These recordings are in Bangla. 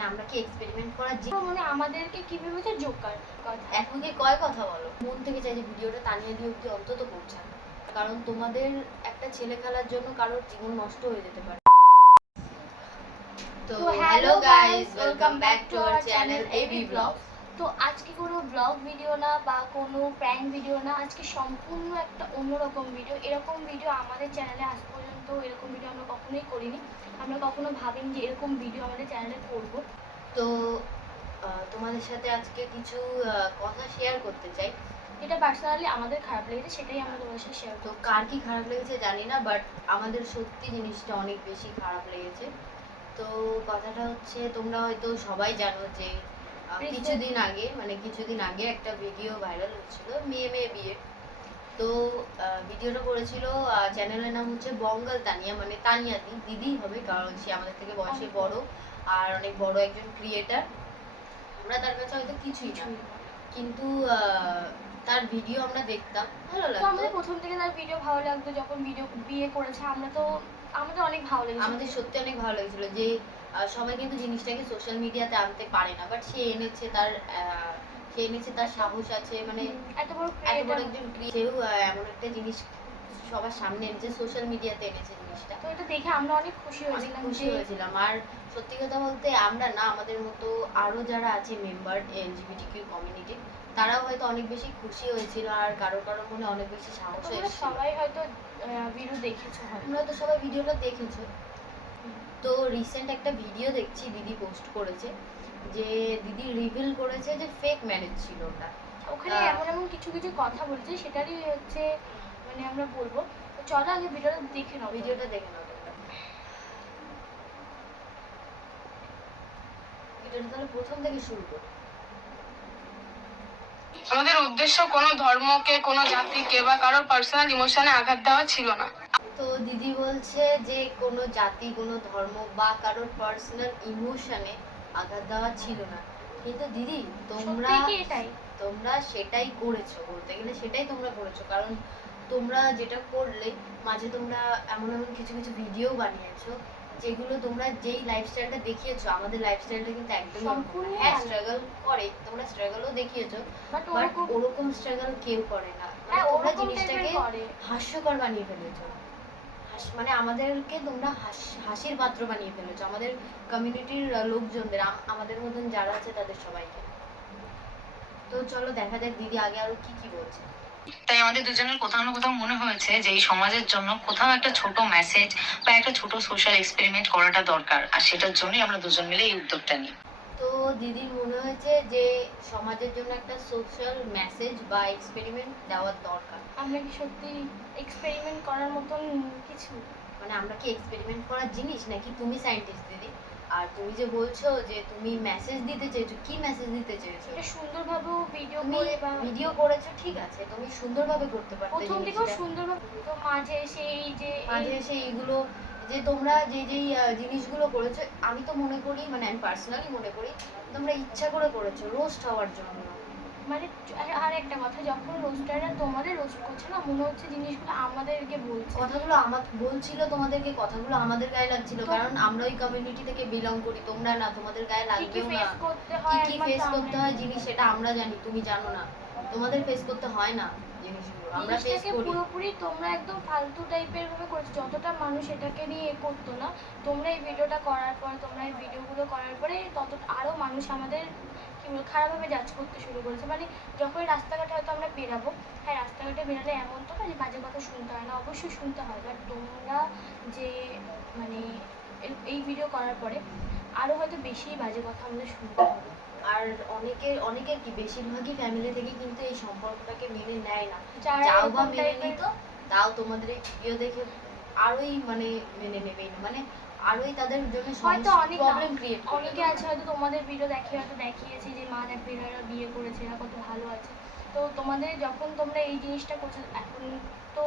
মানে আমরা কি এক্সপেরিমেন্ট করার জি মানে আমাদেরকে কি ভেবেছে? জোকার কথা। এখন কি কয় কথা বলো? মন থেকে চাই যে ভিডিওটা তানিয়ে দিয়ে অব্দি অন্তত পৌঁছান কারণ তোমাদের একটা ছেলে খেলার জন্য কারোর জীবন নষ্ট হয়ে যেতে পারে। তো তো hello guys welcome back to our channel AB blog তো আজকে কোনো ব্লগ ভিডিও না বা কোনো প্র্যাঙ্ক ভিডিও না আজকে সম্পূর্ণ একটা অন্যরকম ভিডিও এরকম ভিডিও আমাদের চ্যানেলে আজ পর্যন্ত এরকম ভিডিও আমরা কখনোই করিনি। আমরা কখনো ভাবিনি যে এরকম ভিডিও আমাদের চ্যানেলে করব। তো তোমাদের সাথে আজকে কিছু কথা শেয়ার করতে চাই। যেটা পার্সোনালি আমাদের খারাপ লেগেছে সেটাই আমরা তোমাদের সাথে শেয়ার তো কার কি খারাপ লেগেছে জানি না বাট আমাদের সত্যি জিনিসটা অনেক বেশি খারাপ লেগেছে। তো কথাটা হচ্ছে তোমরা হয়তো সবাই জানো যে কিছুদিন আগে মানে কিছুদিন আগে একটা ভিডিও ভাইরাল হচ্ছিল মেয়ে মেয়ে বিয়ে। তো ভিডিওটা করেছিল চ্যানেলের নাম হচ্ছে বঙ্গাল তানিয়া মানে তানিয়া দিদি হবে কারণ সে আমাদের থেকে বয়সে বড় আর অনেক বড় একজন ক্রিয়েটার আমরা তার কাছে হয়তো কিছুই না। কিন্তু তার ভিডিও আমরা দেখতাম। ভালো লাগতো। আমাদের প্রথম থেকে তার ভিডিও ভালো লাগতো যখন ভিডিও বিয়ে করেছে আমরা তো আমাদের অনেক ভালো লেগেছে আমাদের সত্যি অনেক ভালো লেগেছিল যে সবাই কিন্তু জিনিসটাকে সোশ্যাল মিডিয়াতে আনতে পারে না বাট সে এনেছে তার আহ, সে এনেছে তার সাহস আছে মানে এত বড় এত বড় একজন সেও এমন একটা জিনিস সবার সামনে এনেছে সোশ্যাল মিডিয়াতে এনেছে জিনিসটা। তো এটা দেখে আমরা অনেক খুশি হয়েছিলাম খুশি হয়েছিলাম। আর সত্যি কথা বলতে আমরা না আমাদের মতো আরও যারা আছে মেম্বার এলজিবিটি কিউ কমিউনিটি তারাও হয়তো অনেক বেশি খুশি হয়েছিল আর কারও কারও মনে অনেক বেশি সাহস হয়েছিল। সবাই হয়তো ভিডিও দেখেছ হয়তো। তোমরা তো সবাই ভিডিওটা দেখেছ। তো রিসেন্ট একটা ভিডিও দেখছি দিদি পোস্ট করেছে। যে দিদি রিভিল করেছে যে ফেক ম্যারেজ ছিল ওটা। ওখানে এমন এমন কিছু কিছু কথা বলছে সেটারই হচ্ছে মানে আমরা বলব। তো চলো আগে ভিডিওটা দেখে নাও। ভিডিওটা দেখে নাও তোমরা ভিডিওটা তাহলে প্রথম থেকে শুরু করো। আমাদের উদ্দেশ্য কোনো ধর্মকে কোনো জাতিকে বা কারোর পার্সোনাল ইমোশনে আঘাত দেওয়া ছিল না। তো দিদি বলছে যে কোনো জাতি কোনো ধর্ম বা কারোর পার্সোনাল ইমোশনে আঘাত দেওয়া ছিল না। কিন্তু দিদি তোমরা তোমরা সেটাই করেছ বলতে গেলে সেটাই তোমরা করেছ। কারণ তোমরা যেটা করলে মাঝে তোমরা এমন এমন কিছু কিছু ভিডিও বানিয়েছো যেগুলো তোমরা যেই লাইফস্টাইলটা দেখিয়েছো আমাদের লাইফস্টাইলটা কিন্তু একদম হ্যাঁ স্ট্রাগল করে তোমরা স্ট্রাগলও দেখিয়েছো বাট ওরকম স্ট্রাগল কেউ করে না। মানে হ্যাঁ তোমরা জিনিসটাকে হাস্যকর বানিয়ে ফেলেছো। মানে আমাদেরকে তোমরা হাসির পাত্র বানিয়ে ফেলেছো। আমাদের কমিউনিটির লোকজনদের আমাদের মতন যারা আছে তাদের সবাইকে। তো চলো দেখা যাক দিদি আগে আরও কি কি বলছে। তাই আমাদের দুজনের কোথাও না কোথাও মনে হয়েছে যে এই সমাজের জন্য কোথাও একটা ছোট মেসেজ বা একটা ছোট সোশ্যাল এক্সপেরিমেন্ট করাটা দরকার। আর সেটার জন্যই আমরা দুজন মিলে এই উদ্যোগটা নিই। তো দিদির মনে হয়েছে যে সমাজের জন্য একটা সোশ্যাল মেসেজ বা এক্সপেরিমেন্ট দেওয়ার দরকার। আমরা কি সত্যি এক্সপেরিমেন্ট করার মতন কিছু? মানে আমরা কি এক্সপেরিমেন্ট করার জিনিস নাকি? তুমি সায়েন্টিস্ট দিদি। আর তুমি যে বলছো যে তুমি মেসেজ দিতে চেয়েছো কি মেসেজ দিতে চেয়েছো? এটা সুন্দরভাবেও ভিডিও করে বা ভিডিও করেছ ঠিক আছে তুমি সুন্দরভাবে করতে পারতে প্রথম থেকেও। সুন্দরভাবে তো মাঝে এসে এই যে মাঝে এসে এইগুলো যে তোমরা যে যেই জিনিসগুলো করেছ আমি তো মনে করি মানে আমি পার্সোনালি মনে করি তোমরা ইচ্ছা করে করেছ রোস্ট হওয়ার জন্য। মানে আর- একটা কথা যখন রোস্টাররা তোমাদের রোস্ট করছে না মনে হচ্ছে জিনিসগুলো আমাদেরকে বলছে। কথাগুলো আমার বলছিল তোমাদেরকে কথাগুলো আমাদের গায়ে লাগছিল কারণ আমরা ওই কমিউনিটি থেকে বিলং করি তোমরা না তোমাদের গায়ে লাগবেও না। কি কি ফেস করতে হয় জিনিস সেটা আমরা জানি তুমি জানো না। তোমাদের ফেস করতে হয় না জিনিসগুলো। আমরা ফেস জিনিসটাকে করি। পুরোপুরি তোমরা একদম ফালতু টাইপের ভাবে করেছ। যতটা মানুষ এটাকে নিয়ে এ করতো না তোমরা এই ভিডিওটা করার পর তোমরা এই ভিডিওগুলো করার পরে তত আরও মানুষ আমাদের কি বলব খারাপভাবে জাজ করতে শুরু করেছে। মানে যখন রাস্তাঘাটে হয়তো আমরা বেরাবো হ্যাঁ রাস্তাঘাটে বেরালে এমন তো না যে বাজে কথা শুনতে হয় না অবশ্যই শুনতে হয়। বাট তোমরা যে মানে এই- ভিডিও করার পরে আরও হয়তো বেশি বাজে কথা আমাদের শুনতে হবে। আর অনেকের অনেকের কি বেশিরভাগই ফ্যামিলি থেকে কিন্তু এই সম্পর্কটাকে মেনে নেয় না। যাও বা মেনে নিত তাও তোমাদের ভিডিও দেখে আরোই মানে মেনে নেবেই না। মানে আরোই তাদের জন্য হয়তো অনেক প্রবলেম ক্রিয়েট অনেকে আছে হয়তো তোমাদের ভিডিও দেখে হয়তো দেখিয়েছি যে মা দেখ বিয়ে করেছে এরা কত ভালো আছে। তো তোমাদের যখন তোমরা এই জিনিসটা করছ এখন তো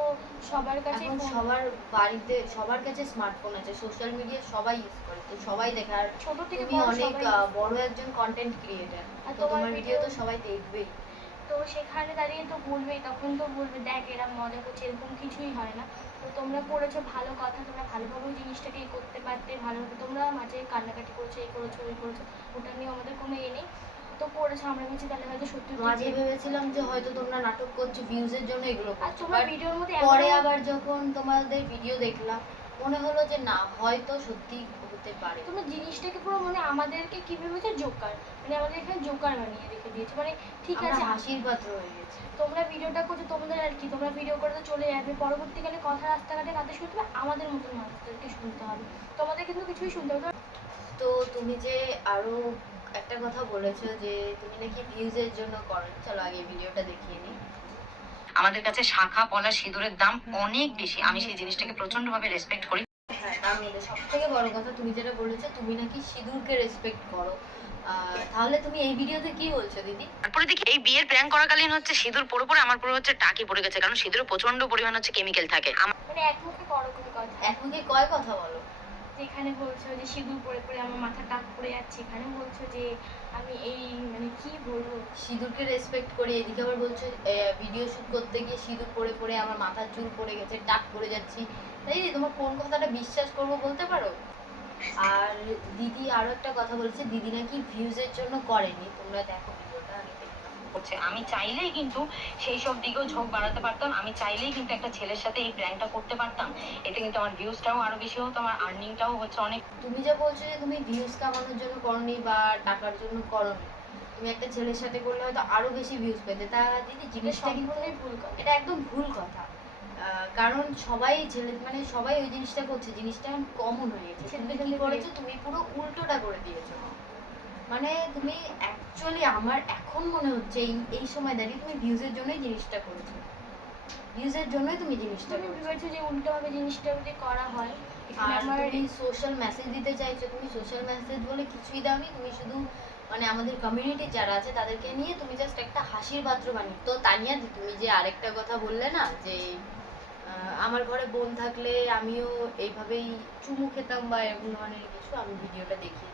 সবার কাছে এখন সবার বাড়িতে সবার কাছে স্মার্টফোন আছে। সোশ্যাল মিডিয়া সবাই ইউজ করে। তো সবাই দেখে আর ছোট থেকে তুমি অনেক বড় একজন কন্টেন্ট ক্রিয়েটার তো তোমার ভিডিও তো সবাই দেখবেই। তো সেখানে দাঁড়িয়ে তো বলবেই তখন তো বলবে দেখ এরা মজা করছে এরকম কিছুই হয় না। তো তোমরা করেছ ভালো কথা তোমরা ভালোভাবে ওই জিনিসটাকে করতে পারতে ভালোভাবে তোমরা মাঝে কান্নাকাটি করেছ এই করেছ ওই করেছ ওটা নিয়ে আমাদের কোনো এ নেই। তো করেছ আমরা ভেবেছি তাহলে হয়তো সত্যি মাঝে ভেবেছিলাম যে হয়তো তোমরা নাটক করছ ভিউজের জন্য এগুলো আর করছ। তোমরা ভিডিওর মধ্যে পরে আবার যখন তোমাদের ভিডিও দেখলাম মনে হলো যে না হয়তো সত্যি হতে পারে। তোমরা জিনিসটাকে পুরো মানে আমাদেরকে কি ভেবেছো? জোকার মানে আমাদের এখানে জোকার বানিয়ে রেখে দিয়েছে। মানে ঠিক আছে হাসির পাত্র হয়ে গেছে। তোমরা ভিডিওটা করছ তোমাদের আর কি তোমরা ভিডিও করে তো চলে যাবে। পরবর্তীকালে কথা রাস্তাঘাটে কাতে শুনতে হবে আমাদের মতন মানুষদেরকে শুনতে হবে। তোমাদের কিন্তু কিছুই শুনতে হবে না। তো তুমি যে আরও একটা কথা বলেছ যে তুমি নাকি ভিউজের জন্য করো। চলো আগে ভিডিওটা দেখিয়ে নিই। আমাদের কাছে শাখা পলা সিঁদুরের দাম অনেক বেশি। আমি সেই জিনিসটাকে প্রচণ্ড ভাবে রেসপেক্ট করি। হ্যাঁ সব থেকে বড় কথা তুমি যেটা বলেছ তুমি নাকি সিঁদুরকে রেসপেক্ট করো। তাহলে তুমি এই ভিডিওতে কি বলছো দিদি? তারপরে দেখি এই বিয়ের প্র্যাঙ্ক করাকালীন হচ্ছে সিঁদুর পরে পরে আমার পুরো হচ্ছে টাকি পড়ে গেছে। কারণ সিঁদুরে প্রচণ্ড পরিমাণ হচ্ছে কেমিক্যাল থাকে। আমার মানে এক মুখে কয় কথা বলো? যেখানে বলছো যে সিঁদুর পরে পরে আমার মাথা টাক পড়ে যাচ্ছে, এখানে বলছো যে আমি এই মানে কি বলব? সিঁদুরকে রেসপেক্ট করি, এদিকে আবার বলছো ভিডিও শুট করতে গিয়ে সিঁদুর পরে পরে আমার মাথার চুল পড়ে গেছে, টাক পড়ে যাচ্ছি। তাই তোমার কোন কথাটা বিশ্বাস করব বলতে পারো? আর দিদি আরও একটা কথা বলছে, দিদি নাকি ভিউজের জন্য করেনি, তোমরা দেখো। করছে। আমি চাইলেই কিন্তু সেই সব দিকেও ঝোঁক বাড়াতে পারতাম। আমি চাইলেই কিন্তু একটা ছেলের সাথে এই প্র্যাঙ্কটা করতে পারতাম। এতে কিন্তু আমার ভিউজটাও আরও বেশি হতো আমার আর্নিংটাও হচ্ছে অনেক তুমি যে বলছো যে তুমি ভিউজ কামানোর জন্য করনি বা টাকার জন্য করনি তুমি একটা ছেলের সাথে করলে হয়তো আরও বেশি ভিউজ পেতে। তা দিদি জিনিসটা কিন্তু ভুল কথা। এটা একদম ভুল কথা। আহ, কারণ সবাই ছেলে মানে সবাই ওই জিনিসটা করছে জিনিসটা কমন হয়ে গেছে। তুমি করেছ? তুমি পুরো উল্টোটা করে দিয়েছ। মানে তুমি অ্যাকচুয়ালি আমার এখন মনে হচ্ছে এই এই সময় দাঁড়িয়ে তুমি ভিউজের জন্যই জিনিসটা করেছ। ভিউজের জন্যই তুমি জিনিসটা তুমি ভেবেছো যে উল্টোভাবে জিনিসটা যদি করা হয় আর আমার তুমি সোশ্যাল মেসেজ দিতে চাইছো তুমি সোশ্যাল মেসেজ বলে কিছুই দাওনি তুমি শুধু মানে আমাদের কমিউনিটি যারা আছে তাদেরকে নিয়ে তুমি জাস্ট একটা হাসির পাত্র বানিয়ে তো তানিয়া দি, তুমি যে আরেকটা কথা বললে না যে আমার ঘরে বোন থাকলে আমিও এইভাবেই চুমু খেতাম বা এরকম ধরনের কিছু আমি ভিডিওটা দেখিয়ে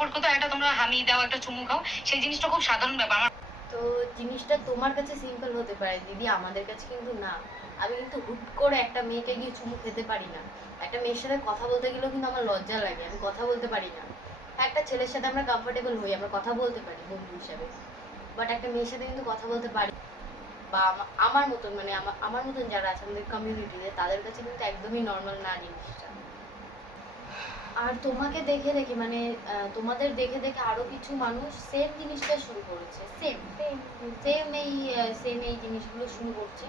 দিই সম্পর্ক তো একটা তোমরা হামি দাও, একটা চুমু খাও, সেই জিনিসটা খুব সাধারণ ব্যাপার। আমার তো জিনিসটা তোমার কাছে সিম্পল হতে পারে, দিদি, আমাদের কাছে কিন্তু না। আমি কিন্তু হুট করে একটা মেয়েকে গিয়ে চুমু খেতে পারি না। একটা মেয়ের সাথে কথা বলতে গেলেও কিন্তু আমার লজ্জা লাগে, আমি কথা বলতে পারি না। একটা ছেলের সাথে আমরা কমফোর্টেবল হই, আমরা কথা বলতে পারি বন্ধু হিসাবে। বাট একটা মেয়ের সাথে কিন্তু কথা বলতে পারি বা আমার মতন মানে আমার মতন যারা আছে আমাদের কমিউনিটিতে তাদের কাছে কিন্তু একদমই নর্মাল না জিনিসটা। আর তোমাকে দেখে দেখে মানে তোমাদের দেখে দেখে আরও কিছু মানুষ সেম জিনিসটা শুরু করেছে সেম সেম এই সেম এই জিনিসগুলো শুরু করছে।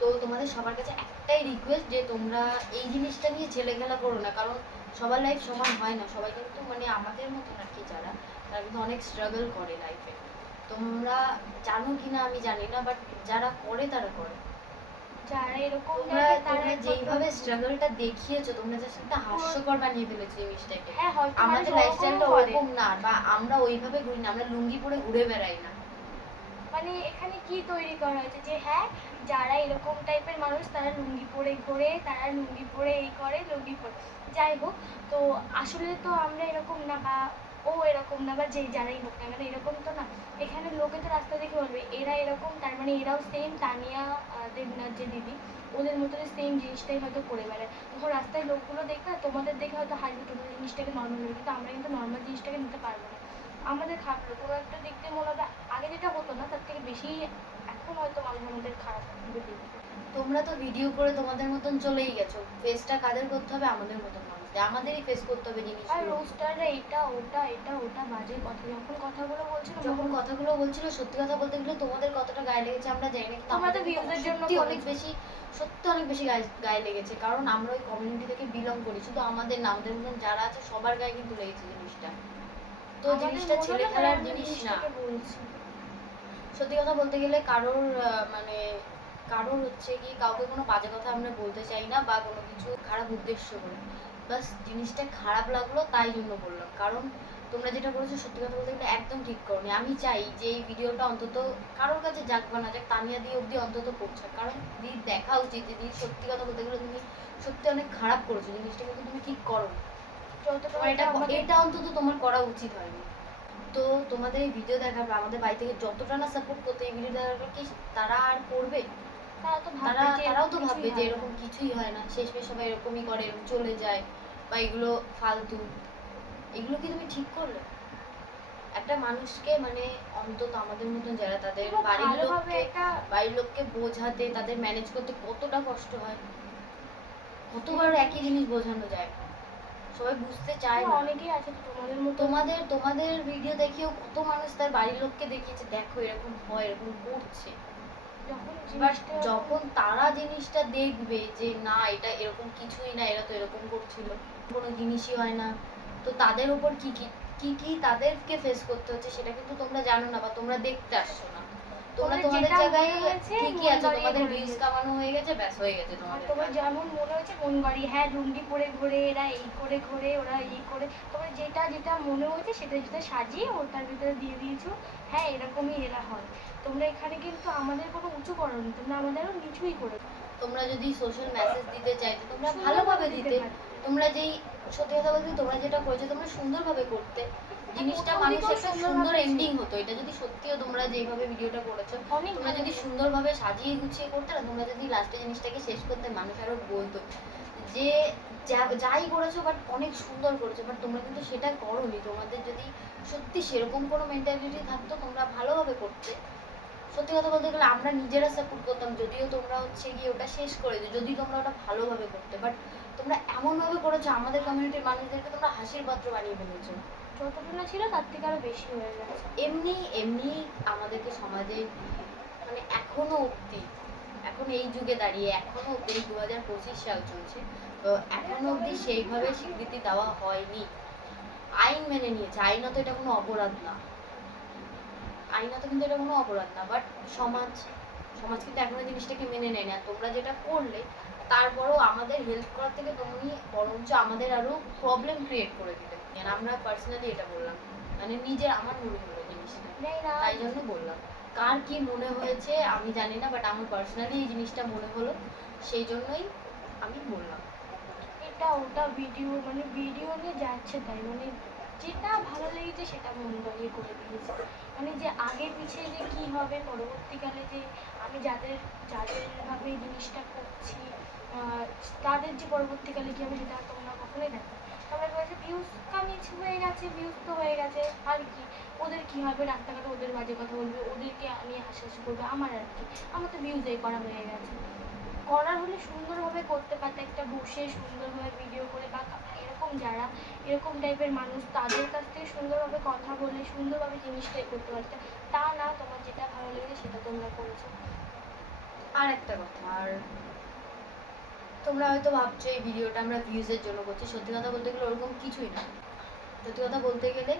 তো তোমাদের সবার কাছে একটাই রিকোয়েস্ট যে তোমরা এই জিনিসটা নিয়ে ছেলে খেলা করো না কারণ সবার লাইফ সমান হয় না। সবাই কিন্তু মানে আমাদের মতন আর কি যারা তারা কিন্তু অনেক স্ট্রাগল করে লাইফে তোমরা জানো কি না আমি জানি না বাট যারা করে তারা করে। যারা এরকম তারা যেইভাবে স্ট্রাগলটা দেখিয়েছো তোমরা জাস্ট একটা হাস্যকর বানিয়ে ফেলেছো জিনিসটাকে হ্যাঁ হয়তো আমাদের মানুষ লাইফস্টাইলটা ওরকমও ওরকম না বা আমরা ওইভাবে ঘুরি না আমরা লুঙ্গি পরে ঘুরে বেড়াই না। মানে এখানে কি তৈরি করা হয়েছে যে হ্যাঁ যারা এরকম টাইপের মানুষ তারা লুঙ্গি পরে ঘোরে তারা লুঙ্গি পরে এই করে লুঙ্গি পরে। যাই হোক তো আসলে তো আমরা এরকম না বা ও এরকম না বা যে যারাই হোক না কেন, এরকম তো না। এখানে লোকে তো রাস্তা দেখে বলবে, এরা এরকম, তার মানে এরাও সেম তানিয়া দেবনাথ যে দিদি, ওদের মতন সেম জিনিসটাই হয়তো করে বেড়ায়। তখন রাস্তায় লোকগুলো দেখবে, আর তোমাদের দেখে হয়তো হাসবে তোমরা জিনিসটাকে নর্মাল নেবে কিন্তু আমরা কিন্তু নর্মাল জিনিসটাকে নিতে পারব না। আমাদের খারাপ লাগে। কোনো একটা দিক দিয়ে মনে হবে, আগে যেটা হতো না, তার থেকে বেশি এখন হয়তো মানুষ আমাদের খারাপ। তোমরা তো ভিডিও করে তোমাদের মতন চলেই গেছো। ফেসটা কাদের করতে হবে? আমাদের মতন মানুষদের আমাদেরই ফেস করতে হবে জিনিস আর রোস্টাররা এটা ওটা এটা ওটা বাজে কথা। যখন কথাগুলো বলছিল যখন কথাগুলো বলছিল সত্যি কথা বলতে গেলে তোমাদের কতটা গায়ে লেগেছে আমরা জানি না কিন্তু তোমরা তো এর জন্য অনেক বেশি সত্যি অনেক বেশি গায়ে গায়ে লেগেছে। কারণ আমরা ওই কমিউনিটি থেকে বিলং করি শুধু আমাদের না আমাদের মতন যারা আছে সবার গায়ে কিন্তু লেগেছে জিনিসটা। তো জিনিসটা ছেলে খেলার জিনিস না। সত্যি কথা বলতে গেলে কারোর মানে কারোর হচ্ছে কি কাউকে কোনো বাজে কথা আমরা বলতে চাই না বা কোনো কিছু খারাপ উদ্দেশ্য করে। বাস জিনিসটা খারাপ লাগল তাই জন্য বললাম। কারণ তোমরা যেটা করেছ সত্যি কথা বলতে গেলে একদম ঠিক করনি। আমি চাই যে এই ভিডিওটা অন্তত কারোর কাছে যাক বা না যাক তানিয়া দিয়ে অবধি অন্তত পৌঁছাক। কারণ দিদি দেখা উচিত যে দিদি সত্যি কথা বলতে গেলে তুমি সত্যি অনেক খারাপ করেছ। জিনিসটা কিন্তু তুমি ঠিক করো এটা এটা অন্তত তোমার করা উচিত হয়নি। তো তোমাদের এই ভিডিও দেখার পর আমাদের বাড়ি থেকে যতটা না সাপোর্ট করতে এই ভিডিও দেখার পর কি তারা আর করবে? তারা তারাও তো ভাববে যে হয়। এরকম কিছুই হয় না। শেষমেশ সবাই এরকমই করে এরকম চলে যায় বা এগুলো ফালতু। এগুলো কি তুমি ঠিক করলে? একটা মানুষকে মানে অন্তত আমাদের মতন যারা তাদের বাড়ির লোককে বাড়ির লোককে বোঝাতে তাদের ম্যানেজ করতে কতটা কষ্ট হয়? কতবার একই জিনিস বোঝানো যায়। সবাই বুঝতে চায় না। অনেকেই আছে তোমাদের মতো। তোমাদের তোমাদের ভিডিও দেখেও কত মানুষ তার বাড়ির লোককে দেখিয়েছে দেখো এরকম হয় এরকম করছে। যখন তারা জিনিসটা দেখবে যে, না, এটা এরকম কিছুই না, এরা তো এরকম করছিল, কোনো জিনিসই হয় না। তো তাদের উপর কি কি কি কি তাদেরকে ফেস করতে হচ্ছে, সেটা কিন্তু তোমরা জানো না বা তোমরা দেখতে আসছো না। তোমরা তোমাদের জায়গায় ঠিকই আছো তোমাদের করে ভিউজ কামানো হয়ে গেছে ব্যাস হয়ে গেছে তোমাদের তোমার যেমন মনে হয়েছে মন বাড়ি হ্যাঁ লুঙ্গি পরে ঘোরে এরা এই করে ঘোরে ওরা এই করে। তোমার যেটা যেটা মনে হয়েছে সেটা সেটা সাজিয়ে ওটার ভিতরে দিয়ে দিয়েছ। হ্যাঁ এরকমই এরা হয়। তোমরা এখানে কিন্তু আমাদের কোনো উঁচু করনি তোমরা আমাদেরও নিচুই করে তোমরা যদি সোশ্যাল মেসেজ দিতে চাইতে তোমরা ভালোভাবে দিতে দিতে। তোমরা যেই সত্যি কথা বলতে তোমরা যেটা করেছ তোমরা সুন্দরভাবে করতে। জিনিসটা প্রথম মানুষ দিকেও একটা সুন্দর এন্ডিং হতো। এটা যদি সত্যিও তোমরা যেইভাবে ভিডিওটা করেছ তোমরা যদি সুন্দরভাবে সাজিয়ে গুছিয়ে করতে না তোমরা যদি লাস্টে জিনিসটাকে শেষ করতে মানুষ আরও বলতো। যে যাই করেছ বাট অনেক সুন্দর করেছ বাট তোমরা কিন্তু সেটা করোনি। তোমাদের যদি সত্যি সেরকম কোনো মেন্টালিটি থাকতো তোমরা ভালোভাবে করতে। সত্যি কথা বলতে গেলে আমরা নিজেরা সাপোর্ট করতাম যদিও তোমরা হচ্ছে গিয়ে ওটা শেষ করে দিও যদি তোমরা ওটা ভালোভাবে করতে। বাট তোমরা এমনভাবে করেছ আমাদের কমিউনিটির মানুষদেরকে তোমরা হাসির পাত্র বানিয়ে ফেলেছো। যতটা ছিল, তার থেকে আরও বেশি হয়ে গেছে। এমনি এমনি আমাদেরকে সমাজে মানে এখনও অবধি, এখন এই যুগে দাঁড়িয়ে এখনও অবধি দু হাজার পঁচিশ সাল চলছে, তো এখনও অবধি সেইভাবে স্বীকৃতি দেওয়া হয়নি। আইন মেনে নিয়েছে আইনত এটা কোনো অপরাধ না। আইনত কিন্তু এটা কোনো অপরাধ না বাট সমাজ সমাজ কিন্তু এখনও জিনিসটাকে মেনে নেয় না। তোমরা যেটা করলে, তারপরও আমাদের হেল্প করার থেকে তুমি বরঞ্চ আমাদের আরও প্রবলেম ক্রিয়েট করে দিলে। আমরা পার্সোনালি এটা বললাম। মানে নিজের আমার মনে হলো জিনিসটা। তাই জন্য বললাম। কার কি মনে হয়েছে আমি জানি না বাট আমার পার্সোনালি এই জিনিসটা মনে হলো। সেই জন্যই আমি বললাম। এটা ওটা ভিডিও মানে ভিডিও নিয়ে যাচ্ছে তাই। মানে যেটা ভালো লেগেছে সেটা মন গড়িয়ে করে দিয়েছে। মানে যে আগে পিছিয়ে যে কি হবে পরবর্তীকালে যে আমি যাদের যাদের ভাবে এই জিনিসটা করছি আহ, তাদের যে পরবর্তীকালে কি হবে সেটা তোমরা কখনোই দেখো তোমরা বলেছে ভিউজ কামিয়েছে হয়ে গেছে ভিউজ তো হয়ে গেছে। আর কি? ওদের কি হবে? রাস্তাঘাটে ওদের বাজে কথা বলবে, ওদেরকে নিয়ে হাসাহাসি করব, আমার আর কি? আমার তো ভিউজ এই করা হয়ে গেছে। করার হলে সুন্দরভাবে করতে পারতে, একটা বসে সুন্দরভাবে ভিডিও করে বা এরকম যারা, এরকম টাইপের মানুষ, তাদের কাছ থেকে সুন্দরভাবে কথা বলে, সুন্দরভাবে জিনিসটা এ করতে পারতে, তা না, তোমার যেটা ভালো লেগেছে সেটা তোমরা করেছ। আর একটা কথা, আর তোমরা হয়তো ভাবছ এই ভিডিওটা আমরা ভিউজের জন্য করছি। সত্যি কথা বলতে গেলে ওরকম কিছুই না। সত্যি কথা বলতে গেলে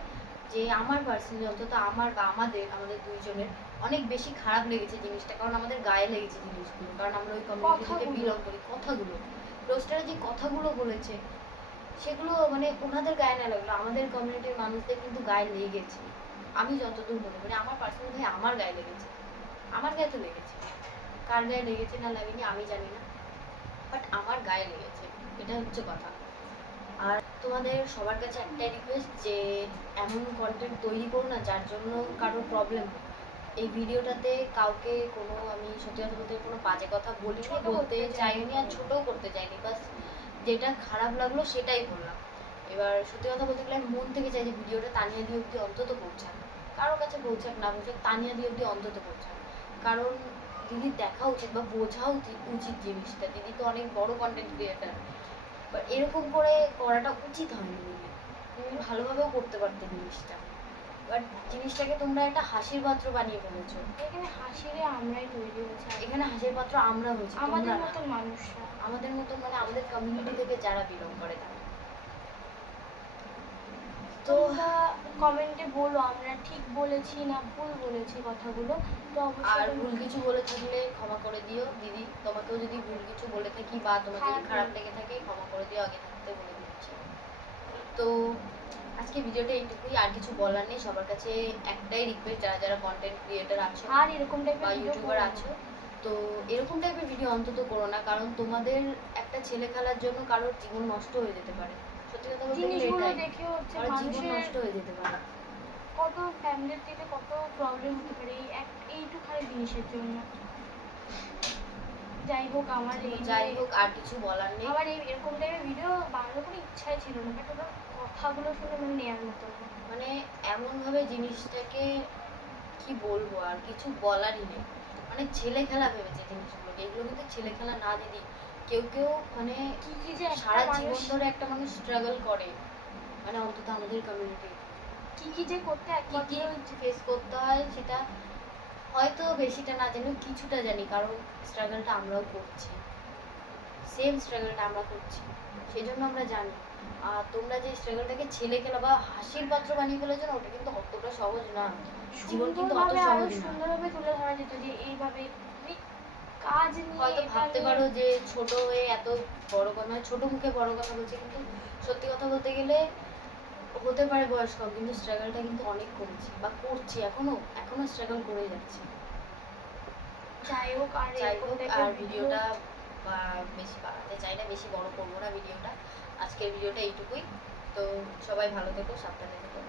যে আমার পার্সোনালি অন্তত আমার বা আমাদের আমাদের দুইজনের অনেক বেশি খারাপ লেগেছে জিনিসটা কারণ আমাদের গায়ে লেগেছে জিনিসগুলো কারণ আমরা ওই কমিউনিটি থেকে কথাগুলো। বিলং করি কথাগুলো। রোস্টারে যে কথাগুলো বলেছে সেগুলো মানে ওনাদের গায়ে না লাগল আমাদের কমিউনিটির মানুষদের কিন্তু গায়ে লেগেছে। আমি যতদূর মনে করি আমার পার্সোনাল ভাই আমার গায়ে লেগেছে। আমার গায়ে তো লেগেছে। কার গায়ে লেগেছে না লাগেনি আমি জানি না। বাট আমার গায়ে লেগেছে এটা হচ্ছে কথা। আর তোমাদের সবার কাছে একটাই রিকোয়েস্ট যে এমন কন্টেন্ট তৈরি করো না যার জন্য কারোর প্রবলেম এই ভিডিওটাতে কাউকে কোনো আমি সত্যি কথা বলতে কোনো বাজে কথা বলিনি বলতে চাইনি। আর ছোটও করতে চাইনি বাস যেটা খারাপ লাগল সেটাই বললাম। এবার সত্যি কথা বলতে গেলে আমি মন থেকে চাই যে ভিডিওটা তানিয়া দিয়ে অব্দি অন্তত পৌঁছাক। কারোর কাছে পৌঁছাক না পৌঁছাক তানিয়া দিয়ে অব্দি অন্তত পৌঁছাক। কারণ দিদির দেখা উচিত বা বোঝা উচিত উচিত জিনিসটা। দিদি তো অনেক বড় কন্টেন্ট ক্রিয়েটার বাট এরকম করে করাটা উচিত হয়নি তুমি ভালোভাবেও করতে পারতে জিনিসটা। বাট জিনিসটাকে তোমরা একটা হাসির পাত্র বানিয়ে ফেলেছো। এখানে হাসিরে আমরাই তৈরি হয়েছে। এখানে হাসির পাত্র আমরা হয়েছি আমাদের। মতন মানুষরা। আমাদের মতো মানে আমাদের কমিউনিটি থেকে যারা বিলং করে তারা। তোমরা কমেন্টে বলো আমরা ঠিক বলেছি না ভুল বলেছি কথাগুলো তো আর ভুল কিছু বলে থাকলে ক্ষমা করে দিও দিদি। তোমাকেও যদি ভুল কিছু বলে থাকি বা তোমার যদি খারাপ খারাপ লেগে- থাকে ক্ষমা করে দিও আগে থাকতে বলে দিচ্ছি। তো আজকে ভিডিওটা এইটুকুই আর কিছু বলার নেই। সবার কাছে একটাই রিকোয়েস্ট যারা যারা কন্টেন্ট ক্রিয়েটার আছো আর এরকম টাইপের ইউটিউবার আছো তো এরকম টাইপের ভিডিও অন্তত করো না কারণ তোমাদের একটা ছেলে খেলার জন্য কারোর জীবন নষ্ট হয়ে যেতে পারে। সত্যি কথা বলতে জিনিসগুলো দেখে হচ্ছে জীবন মানুষের নষ্ট হয়ে যেতে পারে। কত ফ্যামিলির থেকে কত প্রবলেম হতে পারে এই এক এইটুখানি জিনিসের জন্য। যাই হোক আমার এই যাই হোক আর কিছু বলার নেই। আমার এই এরকম টাইপের ভিডিও বানানোর কোনো ইচ্ছাই ছিল না বাট ওনার কথাগুলো শুনে মানে নেওয়ার মতো। মানে এমনভাবে জিনিসটাকে কি বলব আর কিছু বলারই নেই। মানে ছেলে খেলা ভেবেছে জিনিসগুলোকে। এগুলো কিন্তু ছেলে খেলা না দিদি কেউ কেউ মানে কি কি যে সারা জীবন ধরে একটা মানুষ স্ট্রাগল করে। মানে অন্তত আমাদের কমিউনিটি কি কি যে করতে কি কি ফেস করতে হয় সেটা হয়তো বেশিটা না জানি কিছুটা জানি কারণ স্ট্রাগলটা আমরাও করছি। সেম স্ট্রাগলটা আমরা করছি। সেই জন্য আমরা জানি। আর তোমরা যে স্ট্রাগলটাকে ছেলে খেলা বা হাসির পাত্র বানিয়ে ফেলেছো না ওটা কিন্তু অতটা সহজ না। জীবন কিন্তু অত সহজ না। সুন্দরভাবে তুলে ধরা যেত যে এইভাবে কাজ হয়তো ভাবতে পারো যে ছোট হয়ে এত বড় কথা ছোট মুখে বড় কথা বলছে কিন্তু সত্যি কথা বলতে গেলে হতে পারে বয়স কম কিন্তু স্ট্রাগলটা কিন্তু অনেক করেছি বা করছি এখনও এখনও স্ট্রাগল করে যাচ্ছি। যাই হোক আর যাই হোক আর ভিডিওটা বা বেশি বাড়াতে চাই না বেশি বড় করব না ভিডিওটা। আজকের ভিডিওটা এইটুকুই। তো সবাই ভালো থেকো সাবধানে থেকো।